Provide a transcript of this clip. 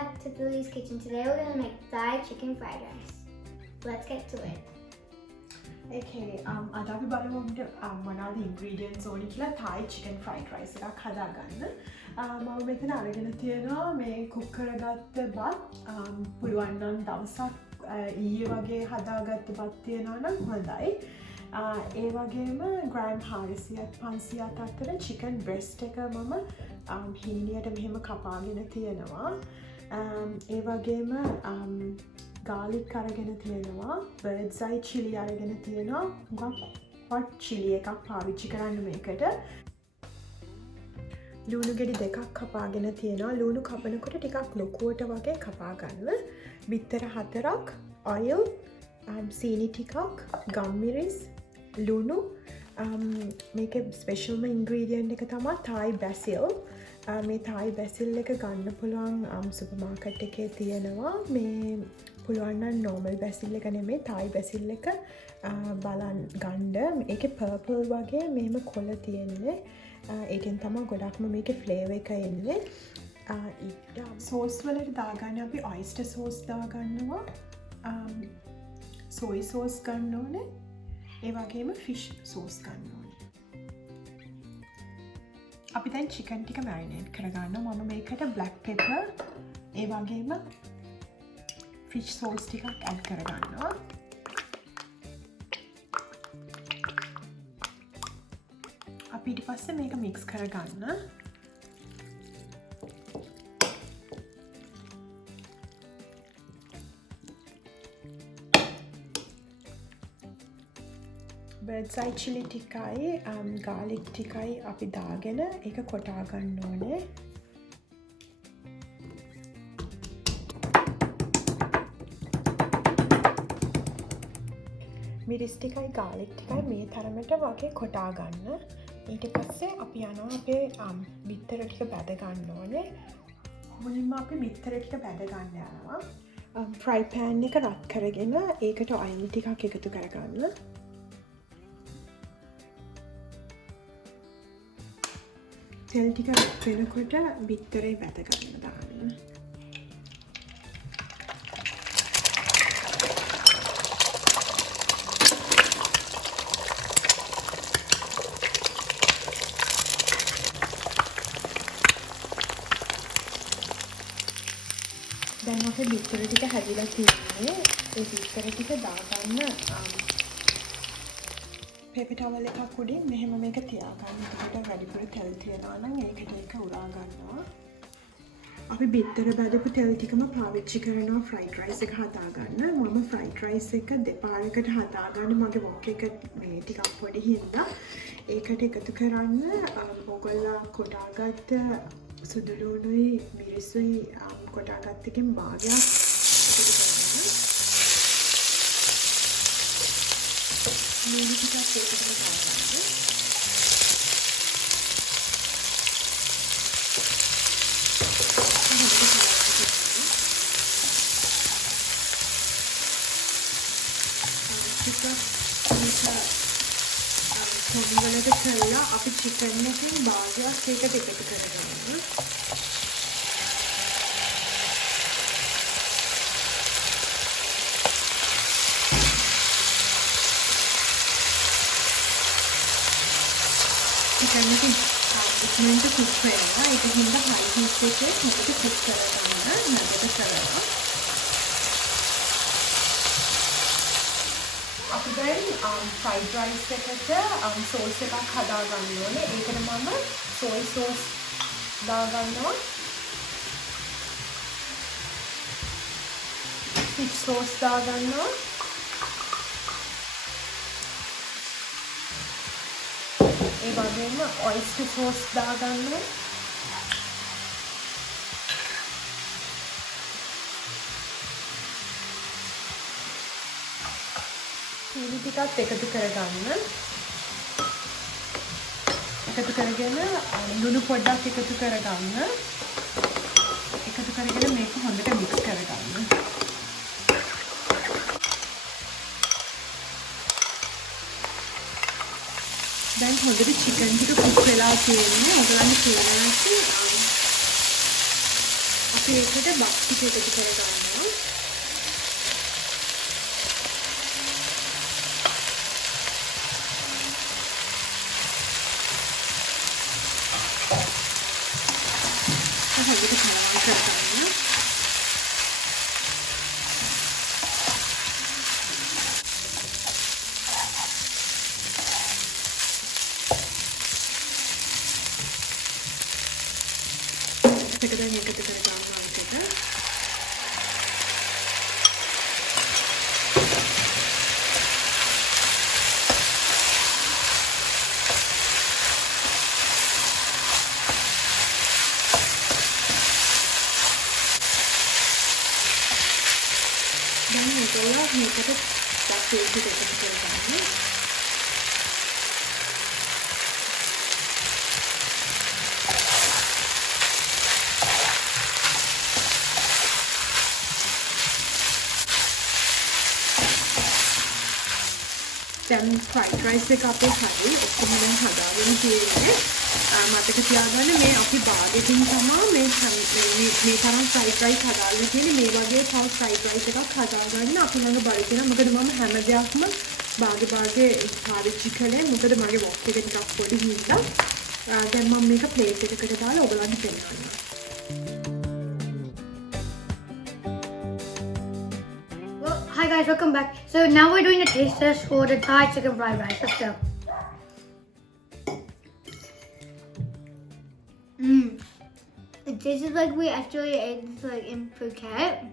back to Thili's kitchen. Today we're going to make Thai chicken fried rice. Let's get to it. Okay, අද අපි බලමු අපිට මොනවාද ingredients ඕනි කියලා Thai chicken fried rice එකක් හදාගන්න. මම මෙතන අරගෙන තියෙනවා මේ cook කරගත්ත බත්. පුළුවන් නම් දවසක් ඊයේ වගේ හදාගත්ත බත් තියෙනවා නම් හොඳයි. ඒ වගේම ග්‍රෑම් 400ත් 500ත් අතර chicken breast එක මම හීනියට මෙහෙම කපාගෙන තියෙනවා. ඒ වගේම garlic අරගෙන තියෙනවා, bird's eye chilli අරගෙන තියෙනවා. hot chilli එකක් පාවිච්චි කරන්න මේකට. ලුණු ගෙඩි දෙකක් කපාගෙන තියෙනවා. ලුණු කපනකොට ටිකක් ලොකුවට වගේ කපා ගන්න. බිත්තර 4ක්, oil, සීනි ටිකක්, ගම්මිරිස්, ලුණු. මේකේ ස්පෙෂල්ම ඉන්ග්‍රීඩියන්ට් එක තමයි Thai basil. මේ Thai basil එක ගන්න පුළුවන් සුපර් මාකට් එකේ තියෙනවා. මේ පුළුවන් නම් normal basil එක නෙමෙයි Thai basil එක බලන්න ගන්න. ඒකේ purple වගේ මෙහෙම කොළ තියෙන්නේ. ඒකෙන් තමයි ගොඩක්ම මේකේ flavour එක එන්නේ. ඊට sauce වලට දාගන්න අපි oyster sauce දාගන්නවා. soy sauce ගන්න ඕනේ. ඒ වගේම fish sauce ගන්න ඕනේ. අපි දැන් chicken ටික marinate කරගන්නවා. මම මේකට black pepper ඒ වගේම fish sauce ටිකක් add කරගන්නවා. අපි ඊට පස්සේ මේක mix කරගන්න. bird's eye chilli ටිකයි garlic ටිකයි අපි දාගෙන ඒක කොටා ගන්න ඕනේ. මිරිස් ටිකයි garlic ටිකයි මේ තරමට වගේ කොටා ගන්න. ඊට පස්සේ අපි යනවා අපේ බිත්තර ටික බැද ගන්න ඕනේ. මුලින්ම අපි බිත්තර ටික බැද ගන්න යනවා. fry pan එක රත් කරගෙන ඒකට oil ටිකක් එකතු කරගන්න. තෙල් ටික වෙනකොට බිත්තරේ බැද ගන්න දාන්න. දැන් අපේ බිත්තර ටික හැදිලා තියෙන්නේ. ඒ බිත්තර ටික දාගන්න පේපර් ටවල් එකක් උඩින් මෙහෙම මේක තියාගන්න. ඒකට වැඩිපුර තෙල් තියනවා නම් ඒකට ඒක උරා ගන්නවා. අපි බිත්තර බැදපු තෙල් ටිකම පාවිච්චි කරනවා fried rice එක හදාගන්න. මම fried rice එක දෙපාරකට හදාගන්න. මගේ wok එක මේ ටිකක් පොඩි හින්දා ඒකට එකතු කරන්න ඕගොල්ලෝ කොටාගත්ත සුදු ලුණුයි මිරිසුයි කොටාගත්ත එකෙන් භාගයක් එකතු කරන්න. මේක ටිකක් ඒකට දාගන්න. කොම්වලට කරලා අපි චිකන් එකෙන් භාගයක් ඒකට එකතු කරගන්න. chicken එක ඉක්මනට cook වෙනවා. ඒක හින්දා high heat එකේ හොඳට cook කරගන්න නැගිට කරනවා. අපි දැන් fried rice එකට sauce එකක් හදා ගන්න ඕනේ. ඒකට මම soy sauce දාගන්නවා. fish sauce දාගන්නවා. ඒ වගේම oyster sauce දාගන්නවා. සීනි ටිකත් එකතු කරගන්න. එකතු කරගෙන ලුණු පොඩ්ඩක් එකතු කරගන්න. එකතු කරගෙන මේක හොඳට mix කරගන්න. දැන් හොඳට chicken ටික cook වෙලා තියෙන්නේ. ඔයගලන්ට පේනවා අපි ඒකට බත් ටික එකතු කරගන්නවා. හොඳට කලවම් කරගන්න. දැන් එකතු කරගන්නවා එකට. දැන් මේකට basil ටික එකතු කරගන්න. දැන් fried rice එක අපේ හරි ඔක්කොම දැන් හදාගෙන තියෙන්නේ. මතක තියාගන්න මේ අපි බාගෙටින් තමයි මේ තරම් fried rice හදාගෙන තියෙන්නේ. මේ වගේ තව fried rice එකක් හදාගන්න අපි ළඟ බඩ තියෙනවා. මොකද මම හැම දෙයක්ම බාගේ පාවිච්චි කළේ. මොකද මගේ වොක් එක ටිකක් පොඩි හින්දා. දැන් මම මේක plate එකකට දාලා ඔයගලන්ට පෙන්නන්නම්. Hi guys, welcome back. So now we're doing a taste test for the Thai chicken fried rice. Let's go. It tastes like we actually ate this like in Phuket.